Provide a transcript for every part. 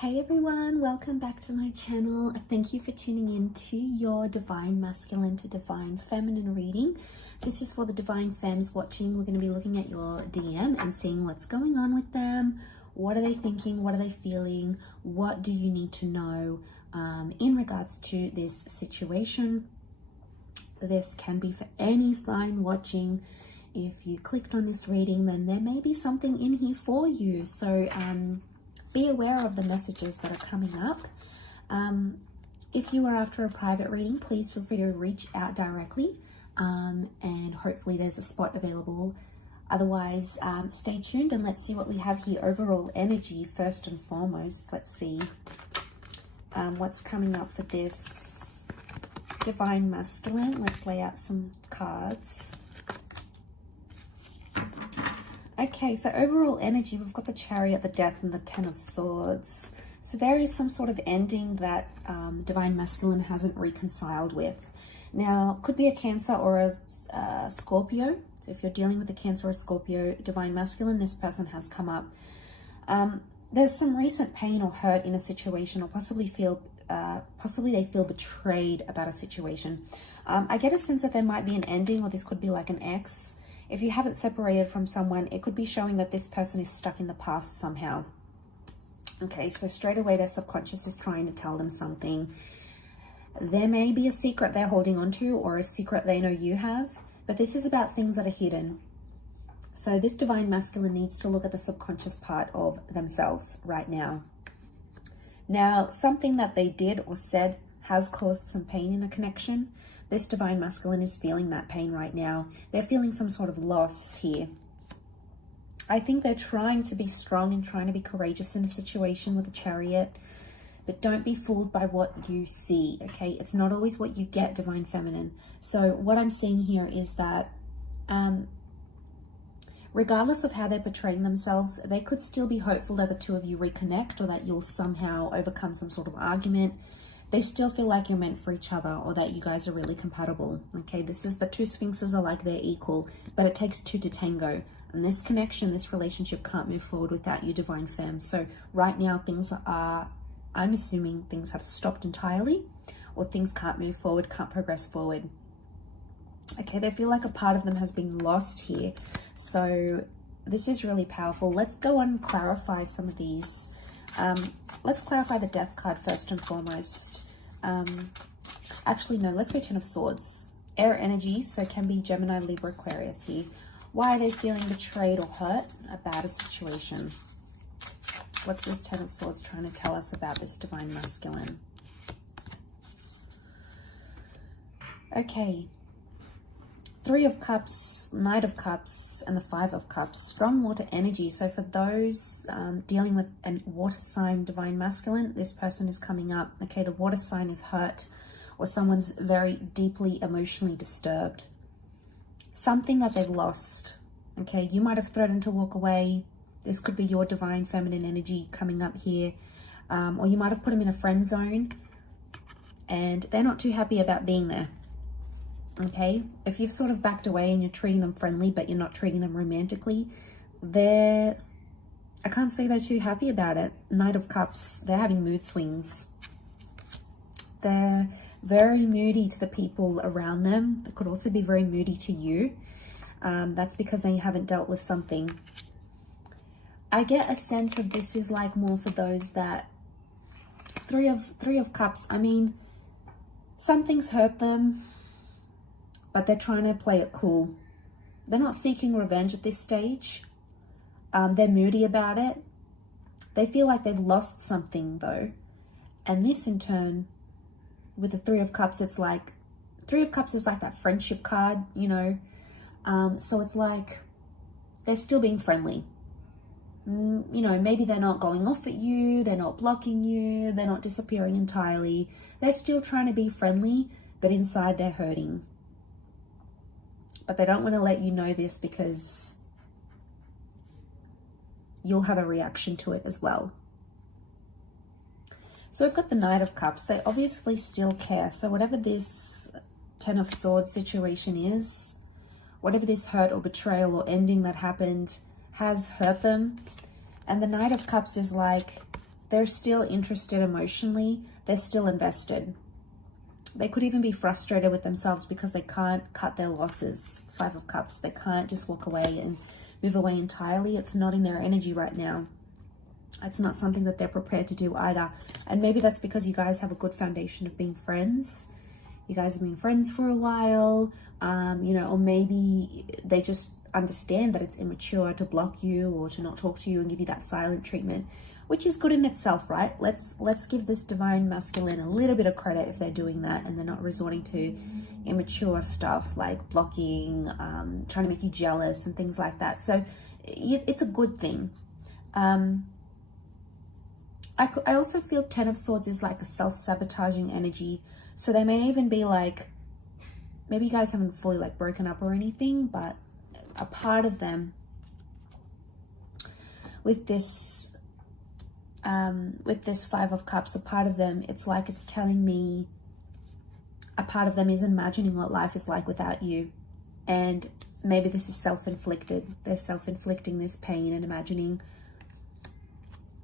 Hey everyone, welcome back to my channel. Thank you for tuning in to your Divine Masculine to Divine Feminine reading. This is for the Divine Femmes watching. We're going to be looking at your DM and seeing what's going on with them. What are they thinking? What are they feeling? What do you need to know in regards to this situation? This can be for any sign watching. If you clicked on this reading, then there may be something in here for you. So, be aware of the messages that are coming up. If you are after a private reading, please feel free to reach out directly, and hopefully there's a spot available. Otherwise, stay tuned and let's see what we have here. Overall energy, first and foremost. Let's see what's coming up for this Divine Masculine. Let's lay out some cards. Okay, so overall energy, we've got the Chariot, the Death, and the Ten of Swords. So there is some sort of ending that Divine Masculine hasn't reconciled with. Now, could be a Cancer or a Scorpio. So if you're dealing with a Cancer or a Scorpio, Divine Masculine, this person has come up. There's some recent pain or hurt in a situation, or possibly they feel betrayed about a situation. I get a sense that there might be an ending, or this could be like an ex. If you haven't separated from someone, it could be showing that this person is stuck in the past somehow. Okay, so straight away their subconscious is trying to tell them something. There may be a secret they're holding on to, or a secret they know you have, but this is about things that are hidden. So this Divine Masculine needs to look at the subconscious part of themselves right now. Now, something that they did or said has caused some pain in a connection. This Divine Masculine is feeling that pain right now. They're feeling some sort of loss here. I think they're trying to be strong and trying to be courageous in a situation with a Chariot, but don't be fooled by what you see, okay? It's not always what you get, Divine Feminine. So what I'm seeing here is that regardless of how they're portraying themselves, they could still be hopeful that the two of you reconnect, or that you'll somehow overcome some sort of argument. They still feel like you're meant for each other, or that you guys are really compatible. Okay, this is the two Sphinxes are like they're equal, but it takes two to tango. And this connection, this relationship can't move forward without you, Divine Femme. So right now things are, I'm assuming things have stopped entirely, or things can't move forward, can't progress forward. Okay, they feel like a part of them has been lost here. So this is really powerful. Let's go on and clarify some of these. Let's clarify the Death card first and foremost. Actually, no, let's go Ten of Swords. Air energy, so it can be Gemini, Libra, Aquarius here. Why are they feeling betrayed or hurt about a situation? What's this Ten of Swords trying to tell us about this Divine Masculine? Okay. Three of Cups, Knight of Cups, and the Five of Cups. Strong water energy. So for those dealing with a water sign, Divine Masculine, this person is coming up. Okay, the water sign is hurt, or someone's very deeply emotionally disturbed. Something that they've lost. Okay, you might have threatened to walk away. This could be your Divine Feminine energy coming up here. Or you might have put them in a friend zone, and they're not too happy about being there. Okay, if you've sort of backed away and you're treating them friendly, but you're not treating them romantically, I can't say they're too happy about it. Knight of Cups, they're having mood swings. They're very moody to the people around them. They could also be very moody to you. That's because they haven't dealt with something. I get a sense of this is like more for those that Three of Cups. I mean, something's hurt them, but they're trying to play it cool. They're not seeking revenge at this stage. They're moody about it. They feel like they've lost something though. And this in turn, with the Three of Cups, it's like, Three of Cups is like that friendship card, you know. So it's like, they're still being friendly. You know, maybe they're not going off at you. They're not blocking you. They're not disappearing entirely. They're still trying to be friendly, but inside they're hurting. But they don't want to let you know this because you'll have a reaction to it as well. So we've got the Knight of Cups. They obviously still care. So whatever this Ten of Swords situation is, whatever this hurt or betrayal or ending that happened has hurt them. And the Knight of Cups is like, They're still interested emotionally. They're still invested. They could even be frustrated with themselves because they can't cut their losses. Five of Cups. They can't just walk away and move away entirely. It's not in their energy right now. It's not something that they're prepared to do either. And maybe that's because you guys have a good foundation of being friends. You guys have been friends for a while, you know, or maybe they just understand that it's immature to block you or to not talk to you and give you that silent treatment, which is good in itself, right? Let's give this divine masculine a little bit of credit if they're doing that and they're not resorting to immature stuff like blocking, trying to make you jealous and things like that. So it's a good thing. I also feel 10 of Swords is like a self-sabotaging energy. So they may even be like, maybe you guys haven't fully like broken up or anything, but a part of them with this Five of Cups, a part of them, it's like it's telling me a part of them is imagining what life is like without you. And maybe this is self-inflicted. They're self-inflicting this pain and imagining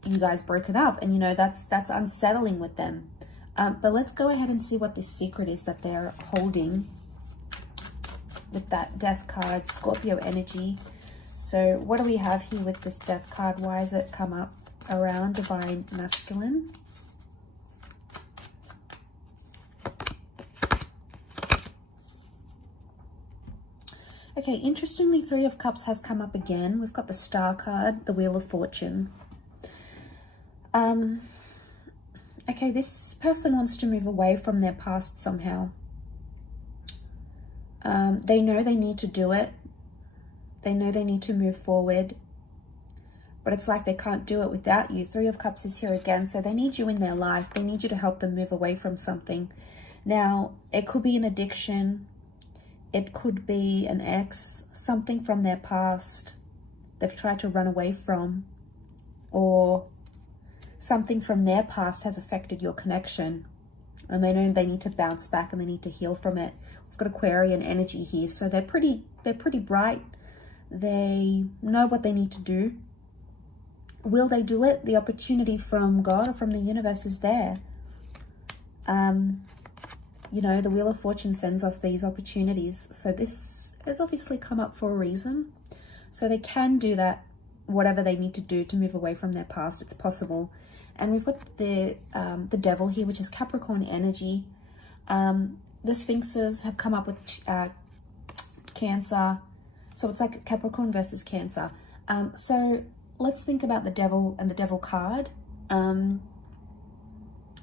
you guys broken up. And, you know, that's unsettling with them. But let's go ahead and see what this secret is that they're holding with that Death card, Scorpio energy. So what do we have here with this Death card? Why has it come up around divine masculine? Okay, interestingly, Three of Cups has come up again. We've got the Star card, the Wheel of Fortune. Okay, this person wants to move away from their past somehow. They know they need to do it. They know they need to move forward. But it's like they can't do it without you. Three of Cups is here again. So they need you in their life. They need you to help them move away from something. Now, it could be an addiction. It could be an ex. Something from their past they've tried to run away from. Or something from their past has affected your connection. And they know they need to bounce back and they need to heal from it. We've got Aquarian energy here. So they're pretty bright. They know what they need to do. Will they do it? The opportunity from God or from the universe is there. You know, the Wheel of Fortune sends us these opportunities. So this has obviously come up for a reason. So they can do that, whatever they need to do to move away from their past. It's possible. And we've got the Devil here, which is Capricorn energy. The Sphinxes have come up with Cancer. So it's like Capricorn versus Cancer. So let's think about the Devil and the Devil card.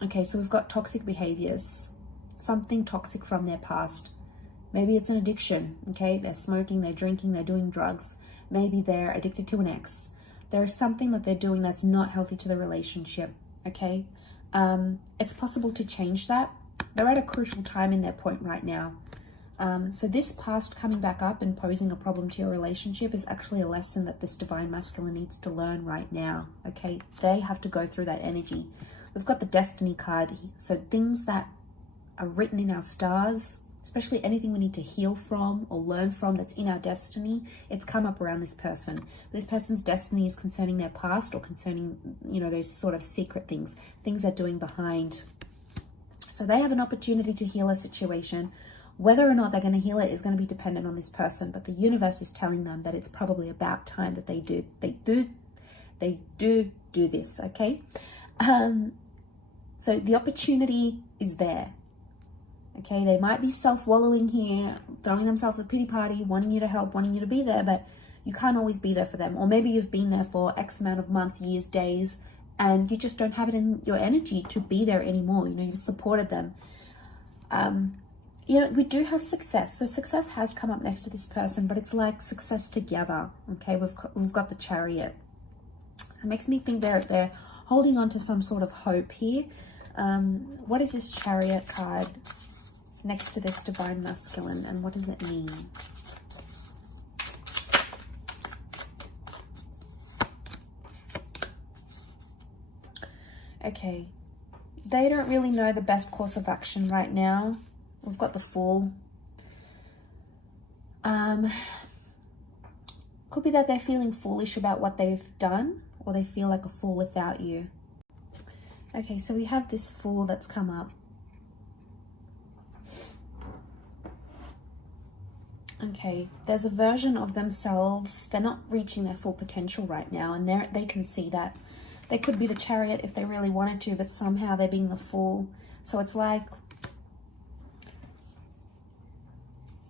Okay, so we've got toxic behaviors. Something toxic from their past. Maybe it's an addiction, okay? They're smoking, they're drinking, they're doing drugs. Maybe they're addicted to an ex. There is something that they're doing that's not healthy to the relationship, okay? It's possible to change that. They're at a crucial time in their point right now. So this past coming back up and posing a problem to your relationship is actually a lesson that this divine masculine needs to learn right now, okay? They have to go through that energy. We've got the Destiny card here. So things that are written in our stars, especially anything we need to heal from or learn from that's in our destiny, it's come up around this person. This person's destiny is concerning their past or concerning, you know, those sort of secret things they're doing behind. So they have an opportunity to heal a situation. Whether or not they're going to heal it is going to be dependent on this person, but the universe is telling them that it's probably about time that they do this, okay? So the opportunity is there. Okay, they might be self-wallowing here, throwing themselves a pity party, wanting you to help, wanting you to be there, but you can't always be there for them. Or maybe you've been there for X amount of months, years, days, and you just don't have it in your energy to be there anymore. You know, you've supported them. You know, we do have success. So success has come up next to this person, but it's like success together. Okay, we've got the Chariot. It makes me think they're holding on to some sort of hope here. What is this Chariot card next to this divine masculine, and what does it mean? Okay, they don't really know the best course of action right now. We've got the Fool. Could be that they're feeling foolish about what they've done, or they feel like a fool without you. Okay, so we have this Fool that's come up. Okay, there's a version of themselves. They're not reaching their full potential right now, and they can see that. They could be the Chariot if they really wanted to, but somehow they're being the Fool. So it's like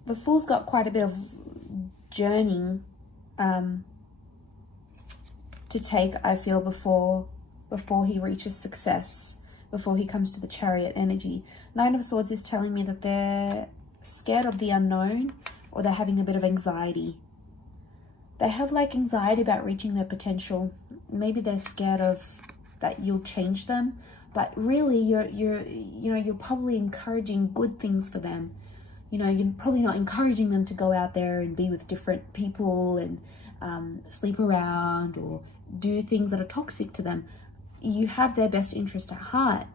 the Fool's got quite a bit of journeying to take, I feel, before he reaches success, before he comes to the Chariot energy. Nine of Swords is telling me that they're scared of the unknown, or they're having a bit of anxiety. They have like anxiety about reaching their potential. Maybe they're scared of that you'll change them, but really you're probably encouraging good things for them. You know, you're probably not encouraging them to go out there and be with different people and sleep around or do things that are toxic to them. You have their best interest at heart.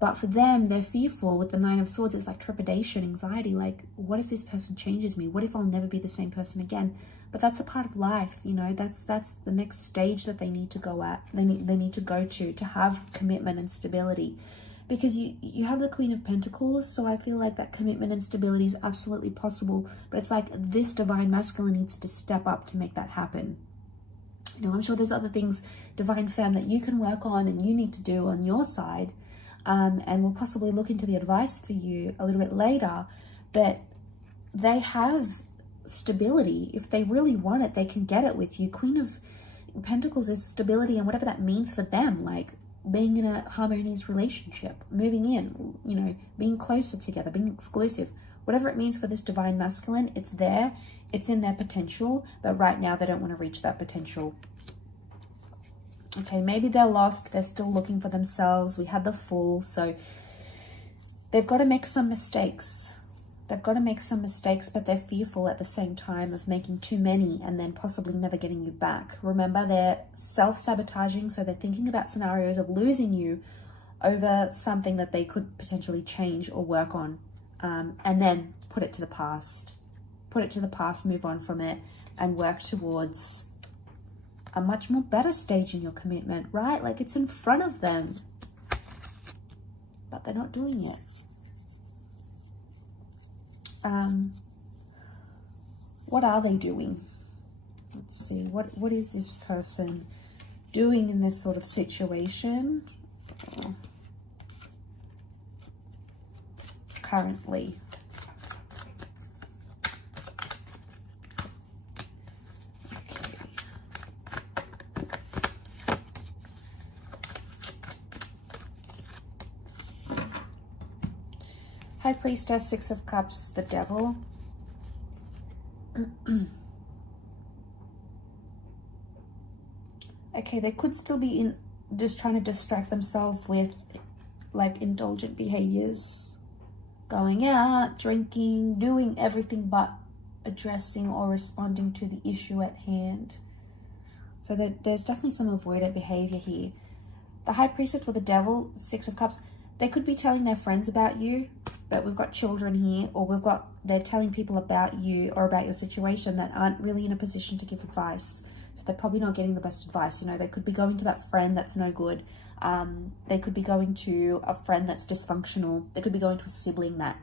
But for them, they're fearful. With the Nine of Swords, it's like trepidation, anxiety. Like, what if this person changes me? What if I'll never be the same person again? But that's a part of life, you know. That's the next stage that they need to go at. They need to go to have commitment and stability. Because you have the Queen of Pentacles, so I feel like that commitment and stability is absolutely possible. But it's like this Divine Masculine needs to step up to make that happen. You know, I'm sure there's other things, Divine Femme, that you can work on and you need to do on your side. And we'll possibly look into the advice for you a little bit later. But they have stability. If they really want it, they can get it with you. Queen of Pentacles is stability, and whatever that means for them, like being in a harmonious relationship, moving in, you know, being closer together, being exclusive, whatever it means for this Divine Masculine, it's there, it's in their potential, but right now they don't want to reach that potential. Okay, maybe they're lost, they're still looking for themselves. We had the Fool, so they've got to make some mistakes. They've got to make some mistakes, but they're fearful at the same time of making too many and then possibly never getting you back. Remember, they're self-sabotaging, so they're thinking about scenarios of losing you over something that they could potentially change or work on, and then put it to the past. Put it to the past, move on from it, and work towards a much more better stage in your commitment, right? Like, it's in front of them, but they're not doing it. What are they doing? Let's see, what is this person doing in this sort of situation currently? High Priestess, Six of Cups, the Devil. Okay, they could still be just trying to distract themselves with like indulgent behaviors, going out, drinking, doing everything but addressing or responding to the issue at hand. So there's definitely some avoidant behavior here. The High Priestess with the Devil, Six of Cups, they could be telling their friends about you, but we've got children here, or they're telling people about you or about your situation that aren't really in a position to give advice. So they're probably not getting the best advice. You know, they could be going to that friend that's no good. They could be going to a friend that's dysfunctional. They could be going to a sibling that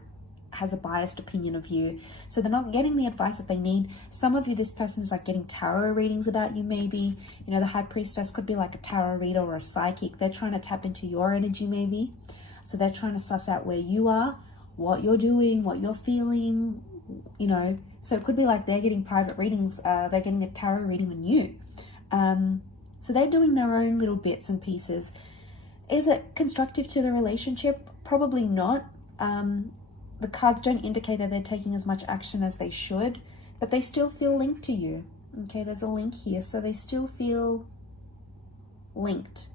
has a biased opinion of you. So they're not getting the advice that they need. Some of you, this person is like getting tarot readings about you maybe. You know, the High Priestess could be like a tarot reader or a psychic. They're trying to tap into your energy maybe. So they're trying to suss out where you are, what you're doing, what you're feeling, you know. So it could be like they're getting private readings, they're getting a tarot reading on you. So they're doing their own little bits and pieces. Is it constructive to the relationship? Probably not. The cards don't indicate that they're taking as much action as they should, but they still feel linked to you. Okay, there's a link here, so they still feel linked.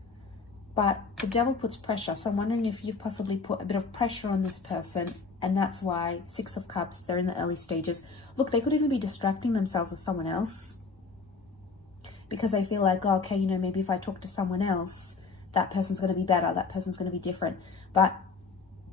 But the Devil puts pressure, so I'm wondering if you've possibly put a bit of pressure on this person, and that's why Six of Cups, they're in the early stages. Look, they could even be distracting themselves with someone else because they feel like, oh, okay, you know, maybe if I talk to someone else, that person's going to be better, that person's going to be different. But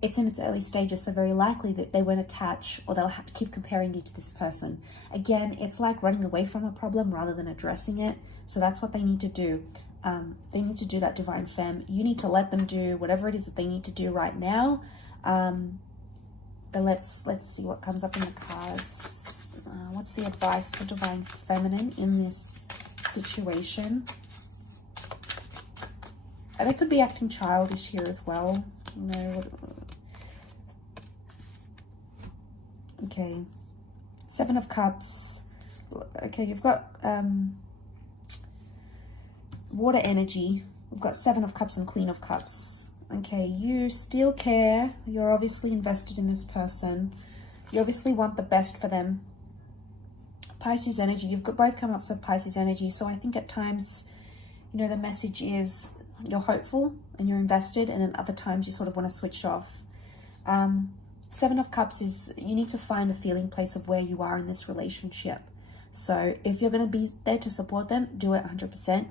it's in its early stages, so very likely that they won't attach, or they'll keep comparing you to this person. Again, it's like running away from a problem rather than addressing it. So that's what they need to do. They need to do that, divine femme. You need to let them do whatever it is that they need to do right now. But let's see what comes up in the cards. What's the advice for divine feminine in this situation? They could be acting childish here as well. You know. Okay. 7 of Cups. Okay, you've got water energy. We've got 7 of Cups and Queen of Cups. Okay, you still care. You're obviously invested in this person. You obviously want the best for them. Pisces energy. You've got both come up with Pisces energy. So I think at times, you know, the message is you're hopeful and you're invested, and then other times you sort of want to switch off. 7 of Cups is you need to find the feeling place of where you are in this relationship. So if you're going to be there to support them, do it 100%.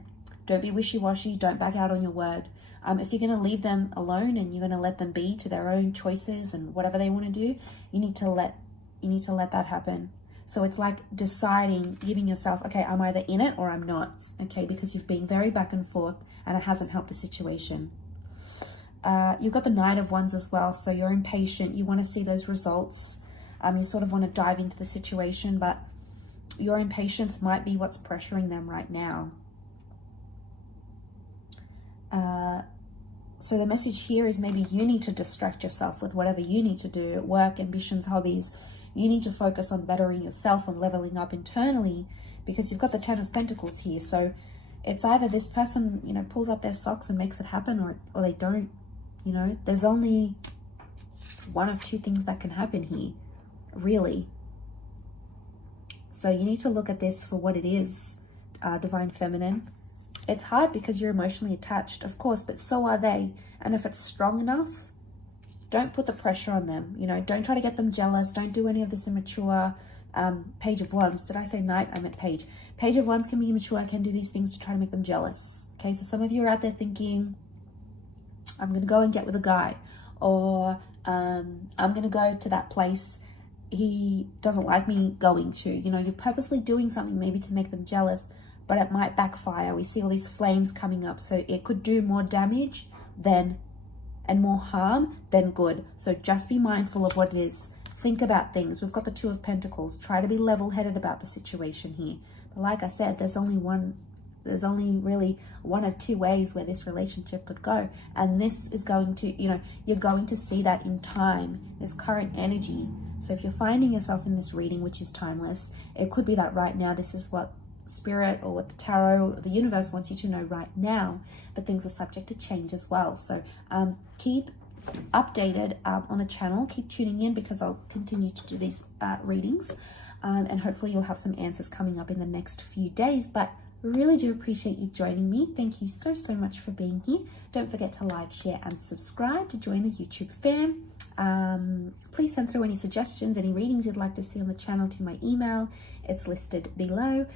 Don't be wishy-washy. Don't back out on your word. If you're going to leave them alone and you're going to let them be to their own choices and whatever they want to do, you need to let that happen. So it's like deciding, giving yourself, okay, I'm either in it or I'm not. Okay, because you've been very back and forth and it hasn't helped the situation. You've got the Knight of Wands as well. So you're impatient. You want to see those results. You sort of want to dive into the situation, but your impatience might be what's pressuring them right now. So the message here is maybe you need to distract yourself with whatever you need to do, work, ambitions, hobbies. You need to focus on bettering yourself and leveling up internally, because you've got the 10 of Pentacles here. So it's either this person, you know, pulls up their socks and makes it happen, or they don't. You know, there's only one of two things that can happen here, really. So you need to look at this for what it is, divine feminine. It's hard because you're emotionally attached, of course, but so are they. And if it's strong enough, don't put the pressure on them. You know, don't try to get them jealous. Don't do any of this immature. Page of Wands. Did I say Knight? I meant Page. Page of Wands can be immature. Can do these things to try to make them jealous. Okay, so some of you are out there thinking, I'm going to go and get with a guy, or I'm going to go to that place he doesn't like me going to. You know, you're purposely doing something maybe to make them jealous, but it might backfire. We see all these flames coming up, so it could do more damage and more harm than good. So just be mindful of what it is. Think about things. We've got the 2 of Pentacles. Try to be level-headed about the situation here. But like I said, there's only really one of two ways where this relationship could go. And this is going to, you know, you're going to see that in time, this current energy. So if you're finding yourself in this reading, which is timeless, it could be that right now this is what Spirit or what the tarot or the universe wants you to know right now, but things are subject to change as well. So keep updated on the channel. Keep tuning in, because I'll continue to do these readings, and hopefully you'll have some answers coming up in the next few days. But really do appreciate you joining me. Thank you so much for being here. Don't forget to like, share and subscribe to join the YouTube fam. Please send through any suggestions, any readings you'd like to see on the channel to my email. It's listed below.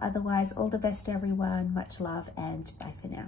Otherwise, all the best everyone. Much love and bye for now.